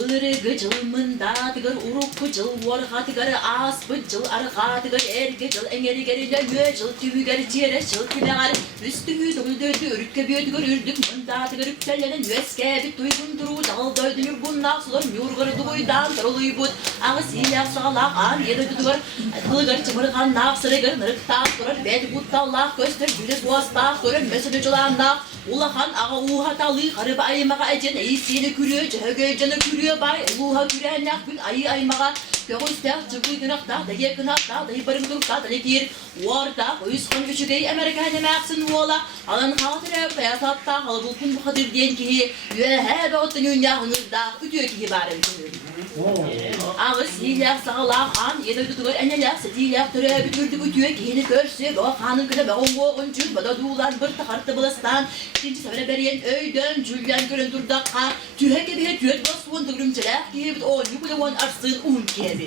Bırgı cılmında tıgır urukku cıl varga tıgır asbı cıl arga tıgır erge cıl engeri geriyle müe cıl tümü geri tiyere cıl timeğer üstü döldü ürükke büyü tıgır ürdük mında tıgır üptellenen üeske bit duygun duru dal döydün yurgunnak sular yurgır duydan taroluy bud ağı silah sağlak an yedi tıgır kılgır çımırgan nak sırıgır nırıktak durar bed buttallak göster güles vastak durar mesele cılandak ulahan ağa uha talı karıba aymağa ecen eysini kürüyor cehögöy kürüyor bay uha kürenyak gün ayı aymağa Göğüstek çıkıydınakta da yakınakta da barındırıkta da lekir Varda uyuskan üçügeyi Amerika'ya mağsın vola Alan hatırı bayasatta halı bulkun bu kadir diyen ki Yühebe otun yünyahınızda ütüyor ki hibarı Ağı silah sağlak an yedi tutuyor eneler silah türe bütürdü bütüyor ki yeni görse o kanın kıda beğen boğuncun bada duulan bir takartı bulastan İkinci sefere beriyen öyden cülyen görün durdakka Tüheke bir tühet basıvın tıgrımçılar ki bir o yubulevan arsın un ki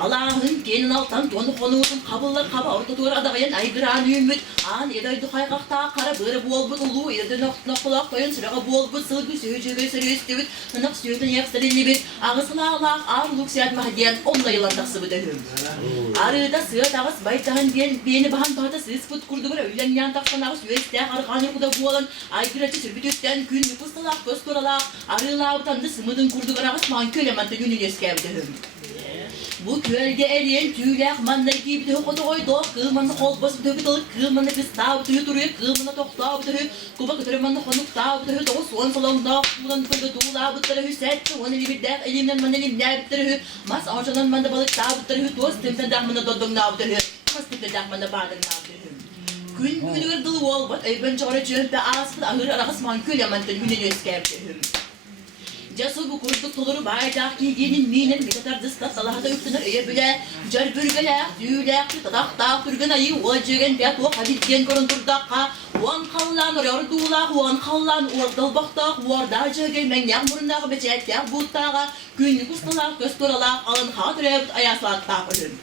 Allah'ın gelin altan tonu konudum kabullar kaba orta doğru adağıyan aygıran ümit an edaydı kaygakta kara böyle bol bu ulu ede noktalak koyun sırağa bol bu sılgı söğücüge sürüstübüt hınık söğütün yaksarilli bir ağısına Allah ağırlık siyat mahdiyen onunla yılandaksı bu dehüm arıda sığat ağız baytağın beni bahan tahta sız fıt kurdu bir ölen yan taksan ağız üestek arıkanı kuda bu olan aygıracı sürbütüsten gün nüfustalak göz toralak arıla utandı sımıdın kurdu bir ağız manköle mantı günün eskev dehüm Bu kölge eriyen tüylek manlar gibi de hokoda koydu. Kılmanı kol basıp dövü dalık, kılmanı kız tabi tüyü duruyor, kılmanı tok tabi tüyü. Kuba kıtırmanı konuk tabi tüyü, doğu soğan salonda, bulan tüyü tuğla bıttırı hüsetti. Onu bir def, elimden man elimden bittiri. Mas ağaçanan manda balık tabi bittiri. Dost timden dağmana dodum nabi tüyü. Mas timden dağmana bağdan nabi tüyü. Gün günü gırdılı ol, bat ayban çağrı cömpe ağasın ahır arağız mankül yamantan hünen öskep tüyü. Casu bu kurduk toluru baydak giyinin minin bir kadar dıstat salahada üktünür eğer böyle car bürgeler, düğüler, tadak dağ bürgen ayı olacağın bir tuğ hadidyen korundurdakka Uan kallan oraya duğla, uan kallan ordal baktak, uarda cögen men yağmurundağı beçetler buğdağa Günlük ustalak, göstoralak, alın hatırayıp ayaslakta ölüm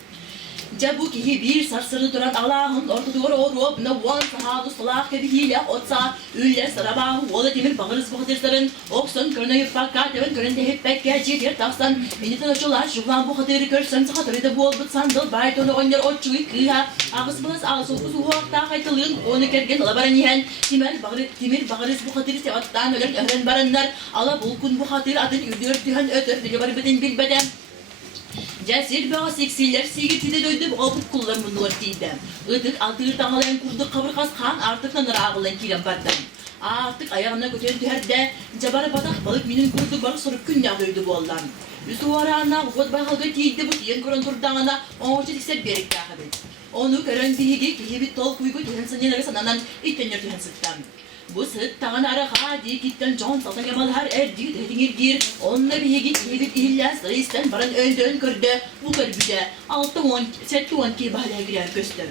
Cabuk iyi bir sarsarı duran Allah'ın orta doğru orup ne uan sahadı salak gibi hile otsa üller sarabahı ola demir bağırız buhadırsların oksun körüne yıpakka deven köründe hep bekler cidir taksan menitan açılar şuğlan bu hatırı körsen hatırı da bu olbut sandal baytonu oynar otçuyu kıha ağız bulas ağız okusu huakta kaytılığın onu kergen alabaran yihen timir bağırız bu hatırı sevattan ölen öğren baranlar ala bulkun bu hatırı adın ürdür dühen ötür dili beden bilbeden Cesir bağı seksiler sigirtide döydü bu kullanımını ortaydı. Idık altır dağılayan kurdu kaburgaz kan artık nanır ağılan kilem battan. Artık ayağına götüren tüherde cabara batak balık minin kurdu balık sorup kün yağıydı bu olan. Üstü varağına ufot bayhalga tiydi bu tiyen kuran turdağına oğucu dikse berik dağıdı. Onu gören bihigi kihibit tol kuygu tühensin yeneri sananan ittenler tühensittan. Bu sıt tağın arağa dikitten can satan yamal her erdi dedinir gir. Onunla bir hegit hibit ihillen sırayisten baran öndön kırdı. Bu kırbüce altı on, setti on ki bahalaya girer göster.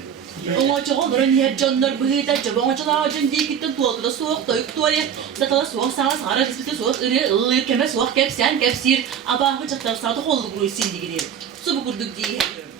Ona çoğulların her canlar bu heyden cabancılar ağacın dikitten tuğaltıda soğuk doyuk tuğali. Satala soğuk sağız hara dispite soğuk ırı ılır keme soğuk kepsen kepsir. Abahı bıçaklar sağda kollu kuruyu sindi girer. Su bu kurduk diye hep.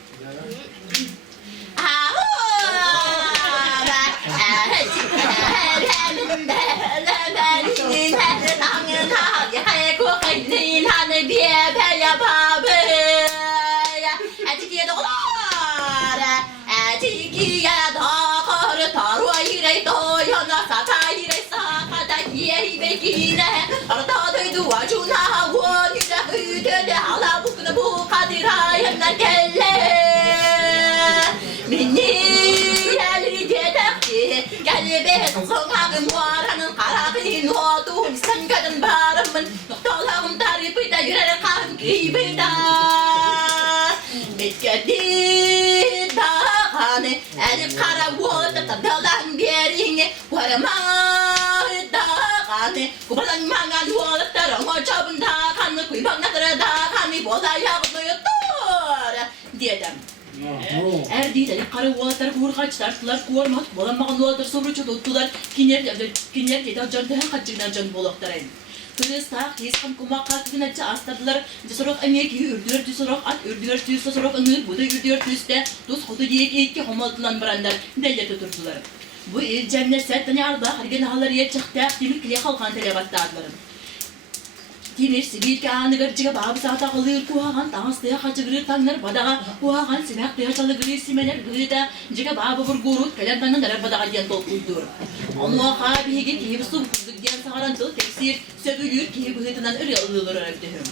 Songhagen waranın karabin hodun sen kadın barımın noktalağım tarifi de yüreğe kan gibida Bitkedi dağını elif kara voda tabelan beringe Varama dağını kubalan mangan voda tarama çabın dağını kuymak nadara dağını boda yağmıyor dedim Erdiler karı volatlar kurgaç tartılar kuvarmak bolanmağın volatlar sobruçu tuttular kinler dedi canlı her kaçıgından can bolaktarayın Kırısta hiskan kumak kalkınca astardılar cesorok emek ürdüler cesorok at ürdüler tüyüste sorok ınır bu da ürdüler tüyüste tuz kutu diye ki homaltılan baranlar deller tuturdular Bu cemler sertten yarda hargen halları yer çıktı demir kile halkan telebattı adlarım Timirsi bir kanı garcıga babı sata kalır kuhagan tanslıya kaçıgırır tanlar badaga kuhagan simek kıya çalıgırır simeler gıda jiga babı bir gurut kalantanın darar badaga diyen tolkuldur. Onu kabi higi kihi su kuzuk diyen sağaran tıl teksir söbülür kihi bıhıtından ırı ılılır öftühüm.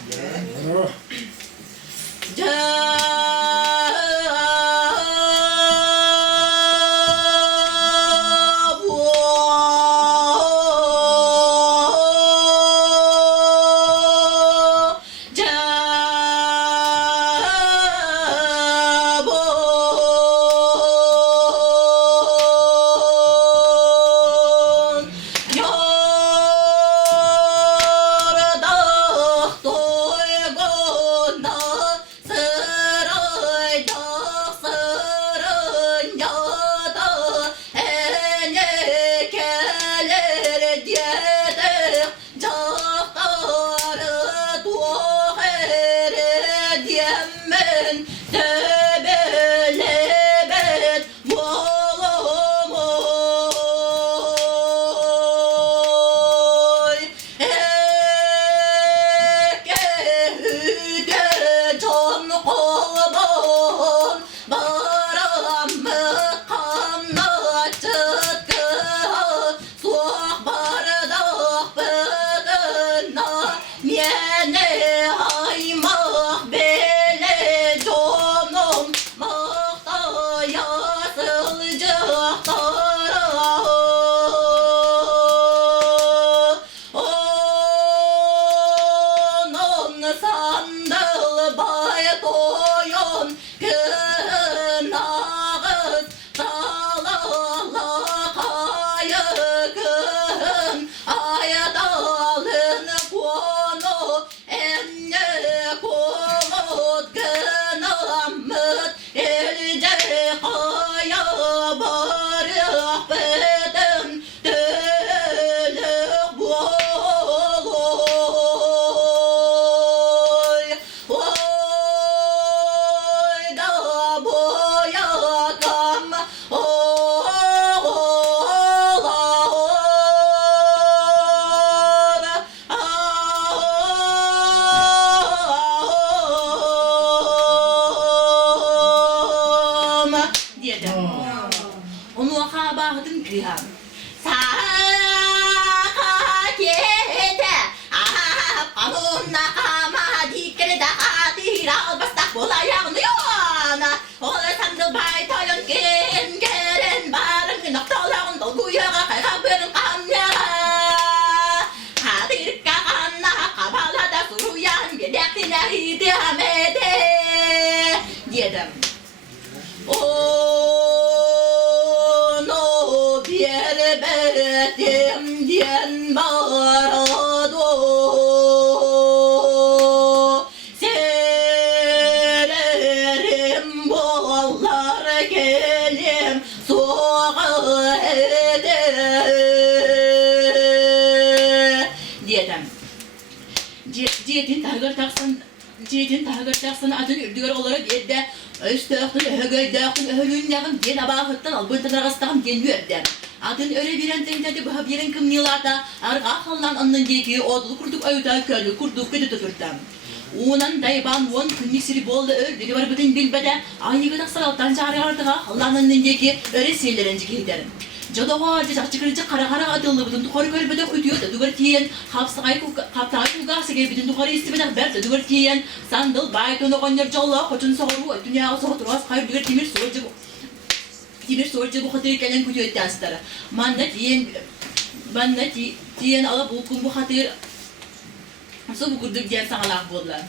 Cihetin tahgır taksın adın ürdüğür olarak edde Östüğün högöydüğün öhülüğünden gen abağıttan albıntın arasından gen yördem. Adın öyle biren tentedi bu haberin kımnilarda arga hallan anın deki odlu kurduk ayuda kölü kurduk kötü tuturdum. Unan dayban won künnisiri bolda ördüğü var bütün bilbede aynı gıdak saraltan çağrı ardığa hallan anın deki öyle seyirlerin giderim. Jodo harcı çakçıkırıcı kara adıllı bütün tukarı körbede ödüyor da duvar tiyen hapsay kaptay kugası gibi bütün tukarı istimeden berse duvar tiyen sandal baytonu onyer jolla koçun soğuru dünya soğuturas hayır duvar timir sorcu bu hatır gelen kutu ettiğinizlere manna tiyen alıp hukum bu hatır nasıl bu kurduk diyen sağlar bollar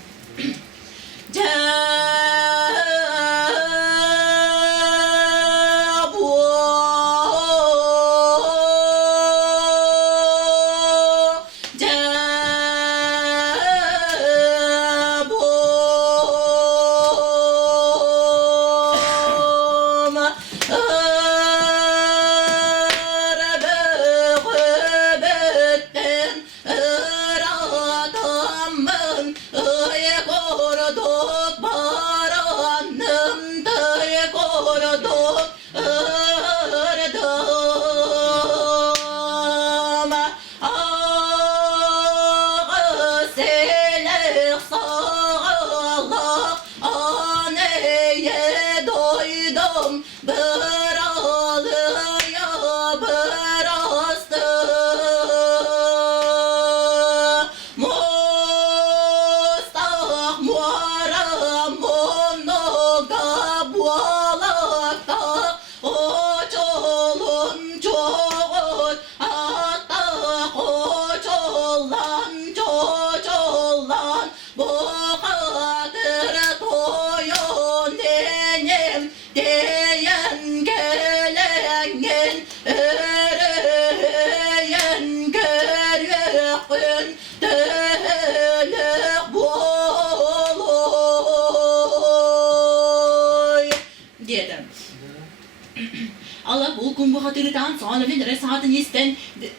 Ondan sonra ne saatini isten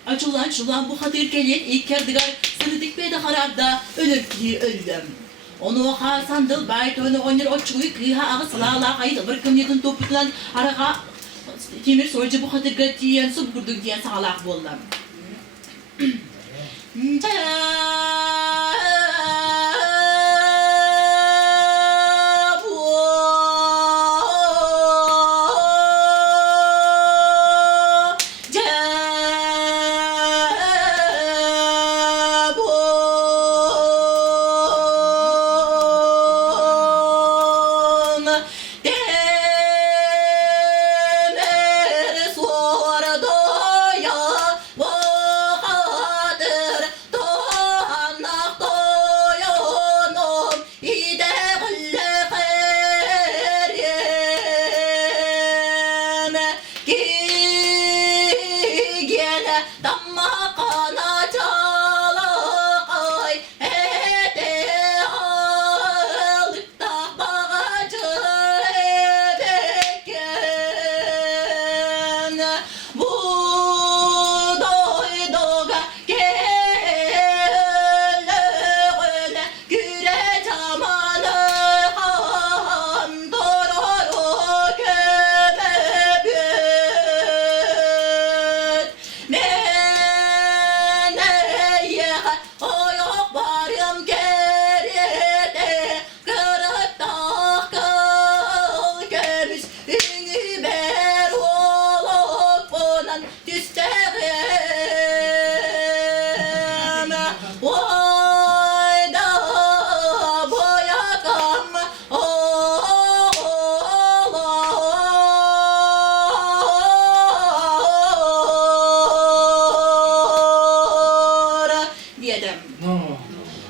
açılan bu hatır gelin ilk kerdigar sırdık beyde hararda ölürtü öldüm. Onu Hasan bayt onu oynar o çuyu kıha ağı sılağla kaydı bir kımyatın toputulan arağa Timir sorucu bu hatır gatiyen su kurduk diyen sağlak bollum.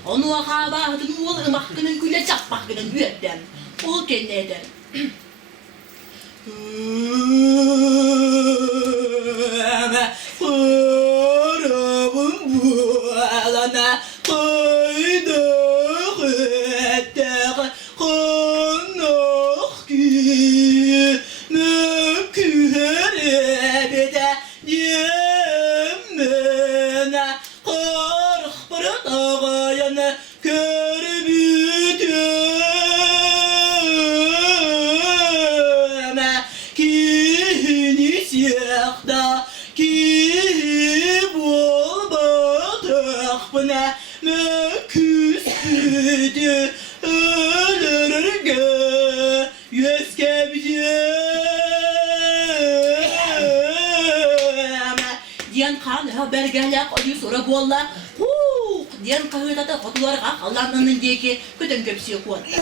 Onu akabahtın oğlu ımakının küle çapmakının büyütten. O kendine Kurabın bu alana koyduk ettik konuk ki mükürebede yemine kork bırakayını kör bütüme kini siyahda ki bol batık buna müküsüdü ölürge yüz diyen kan habergelek ayı sonra bolla diyen kahırda da fotoğraflar kallandığının diye ki kötü köpsüyor kuatlar.